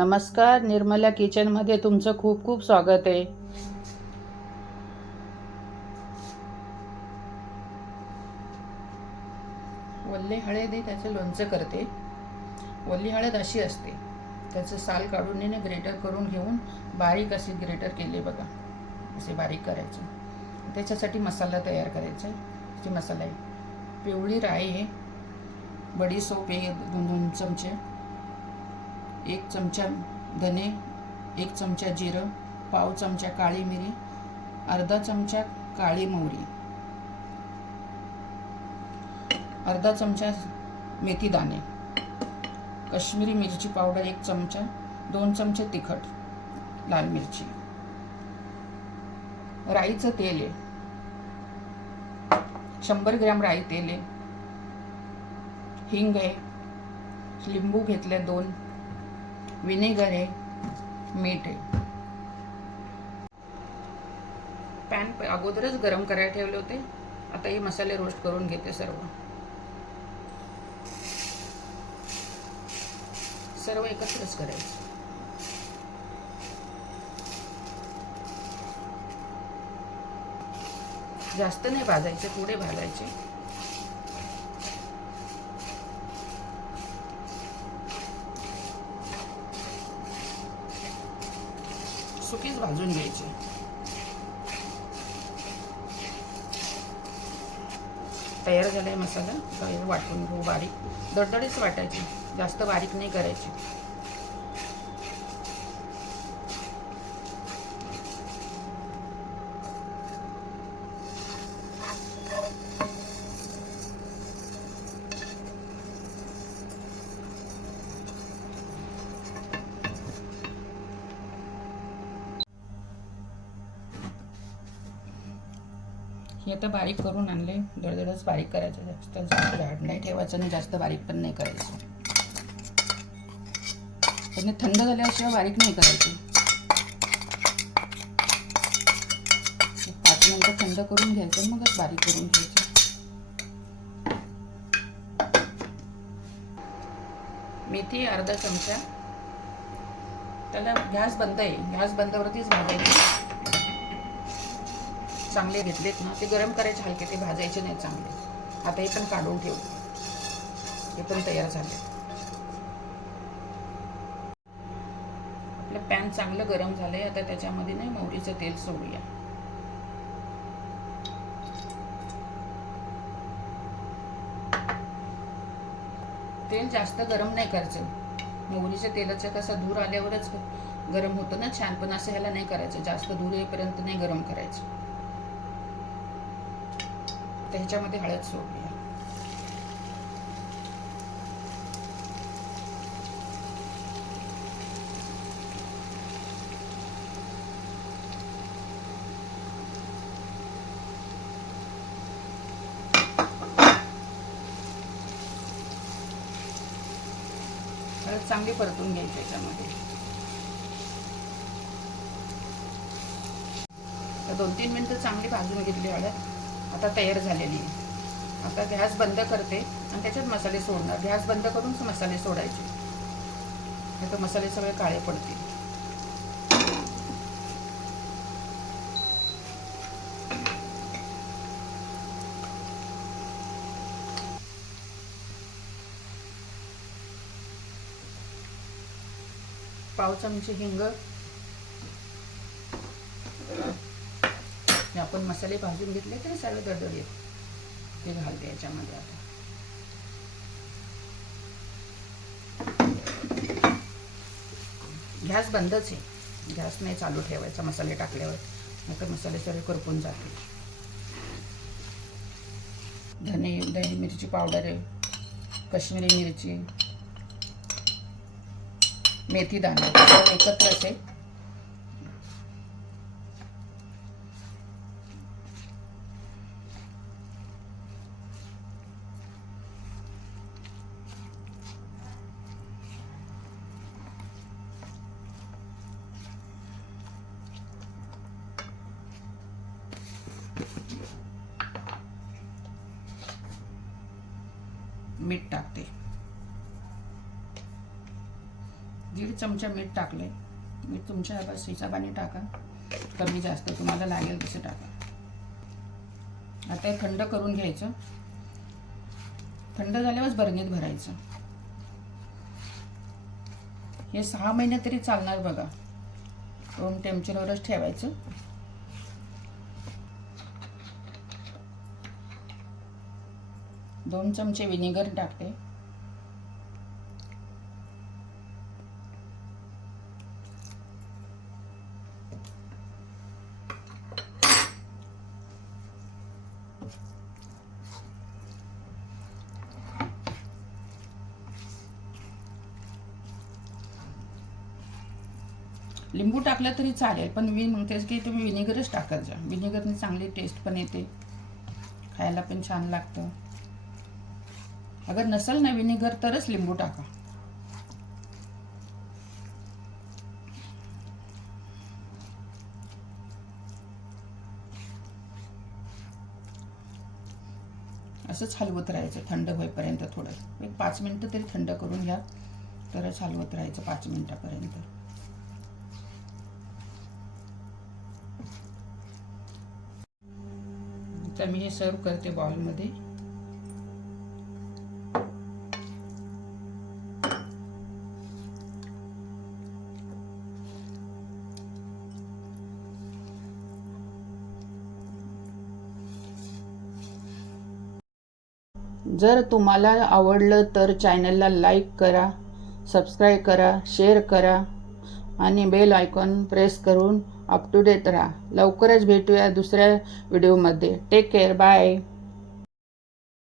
नमस्कार निर्मला किचनमध्ये तुमचं खूप खूप स्वागत आहे. वल्ली हळद आहे त्याचं लोणचं करते. वल्ली हळद अशी असते. त्याचं साल काढून येणे ग्रेटर करून घेऊन बारीक असे ग्रेटर केले बघा. असे बारीक करायचे. त्याच्यासाठी मसाला तयार करायचा आहे. मसाला आहे. पिवळी राई आहे. बडीसोप आहे दोन दोन चमचे. एक चमचा धने एक चमचा जिरं पाव चमचा काळी मिरी अर्धा चमचा काळी मोहरी. अर्धा चमचा मेथी दाणे. कश्मीरी मिरची पावडर एक चमचा दोन चमचे तिखट लाल मिरची. राईचं तेल आहे. शंभर ग्रॅम राई तेल आहे. हिंग आहे. लिंबू घेतले दोन. विनेगर आहे मीठ आहे. पॅन अगोदरच गरम करायला ठेवले होते. आता हे मसाले रोस्ट करून घेते सर्व. सर्व एकत्रच करायचं. जास्त नाही भाजायचे थोडे भाजायचे. सुकीच भाजून घ्यायची. तयार झालाय मसाला. वाटून घेऊ बारीक. दडदडीच वाटायची. जास्त बारीक नाही करायची. मी आता बारीक करून आणले. दडदडच बारीक करायचं जास्त जाड नाही ठेवायचं आणि जास्त बारीक पण नाही करायचं. पण थंड झाल्याशिवाय बारीक नाही करायची. पाच मिनटं थंड करून घ्यायचं मगच बारीक करून घ्यायचं. मेथी अर्धा चमचा. त्याला गॅस बंद आहे. गॅस बंदवरतीच भाजायची. चांगले घेतलेत ना ते गरम करायचे हलके ते भाजायचे नाही चांगले. आता हे पण काढून ठेवू. हे पण तयार झाले. आपलं पॅन चांगलं गरम झालंय आता त्याच्यामध्ये नाही मोहरीचं तेल सोडूया. तेल जास्त गरम नाही करायचं. मोहरीच्या तेलाचं कसं धूर आल्यावरच गरम होतं ना छान पण असं ह्याला नाही करायचं. जास्त धूर येईपर्यंत नाही गरम करायचं. तर ह्याच्यामध्ये हळद सोडूया हळद चांगली परतून घ्यायची याच्यामध्ये. दोन तीन मिनटं चांगली भाजून घेतली हळद. आता तयार झालेली आहे. आता गॅस बंद करते आणि त्याच्यात मसाले सोडणार. गॅस बंद करून मसाले सोडायचे. नाही तर मसाले सगळे काळे पडतील. पाव चमचे हिंग आपण मसाले भाजून घेतले तरी सगळे दडदडीत ते घालते याच्यामध्ये आता. गॅस बंदच आहे. गॅस नाही चालू ठेवायचा मसाले टाकल्यावर. नाहीतर मसाले सगळे करपून जाते धने दही मिरची पावडर आहे. कश्मीरी मिरची. मेथी दाणा. एकत्रच आहे. मीठ टाकते. दीड चमचा मीठ टाकले. मीठ तुमच्या बस हिशोबाने टाका. कमी जास्त तुम्हाला लागेल तसं टाका. आता हे थंड करून घ्यायचं. थंड झाल्यावरच बरणीत भरायचं. हे सहा महिने तरी चालणार बघा. रूम टेम्परेचरवरच ठेवायचं. दोन चमचे विनेगर टाकते. लिंबू टाकलं तरी चालेल पण मी म्हणतेच की तुम्ही विनेगरच टाकत जा. विनेगरने चांगली टेस्ट पण येते. खायला पण छान लागतं. अगर नसेल ना विनेगर तरच लिंबू टाका. असंच हलवत राहायचं थंड होईपर्यंत थोडं. एक पाच मिनटं तरी थंड करून घ्या तरच हलवत राहायचं पाच मिनटापर्यंत. तर मी हे सर्व करते बॉलमध्ये जर तुम्हाला आवडलं तर चॅनलला लाईक करा सबस्क्राईब करा शेअर करा आणि बेल आयकॉन प्रेस करून अप टू डेट राहा. लवकरच भेटूया दुसऱ्या व्हिडिओमध्ये टेक केअर बाय